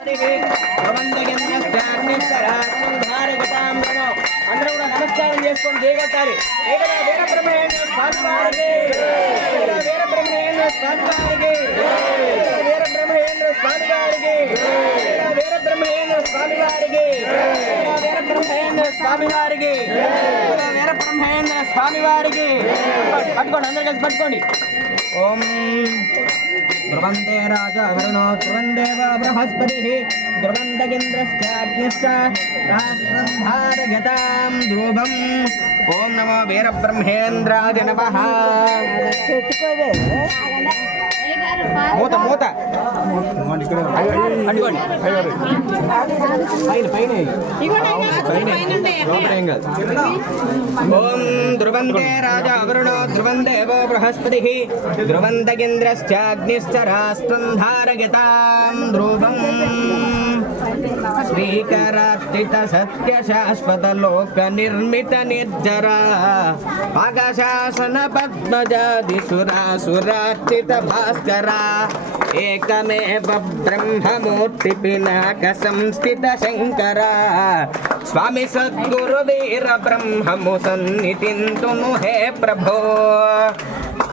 అందరూ కూడా నమస్కారం చేసుకొని చేయగొట్టాలి. వీర బ్రహ్మేంద్ర స్వామి వారికి, వీర బ్రహ్మేంద్ర స్వామి వారికి, వీర బ్రహ్మేంద్ర స్వామి వారికి, వీర బ్రహ్మేంద్ర స్వామి వారికి, వీర బ్రహ్మేంద్ర స్వామి వారికి, వీర బ్రహ్మేంద్ర స్వామి వారికి. పట్టుకోండి, అందరు కలిసి పట్టుకోండి. ఓం ధ్రువందే రాజా వరుణో ధ్రువందేవ బృహస్పతిః ధ్రువందగింద్రశ్చాగ్నిశ్చ రాష్ట్రం భారగతాం ధ్రువం. ఓం నమో వీరబ్రహ్మేంద్రాయ నమః. మూత మూత అడ్డుకోండి. ఓం ధ్రువందే రాజా వరుణో ధ్రువందేవో బృహస్పతిః ధ్రువందగింద్రశ్చాగ్నిశ్చ రాష్ట్రం ధారయతాం ధ్రువం. శ్రీకరార్చిత సత్య శాశ్వత లోక నిర్మిత నిర్జర పాగశాసన పద్మజాది సురాసురార్చిత భాస్కర ఏకమేవ బ్రహ్మమూర్తి పినాక సంస్థిత శంకర స్వామి సద్గురు వీర బ్రహ్మము సన్నిధింతును హే ప్రభో.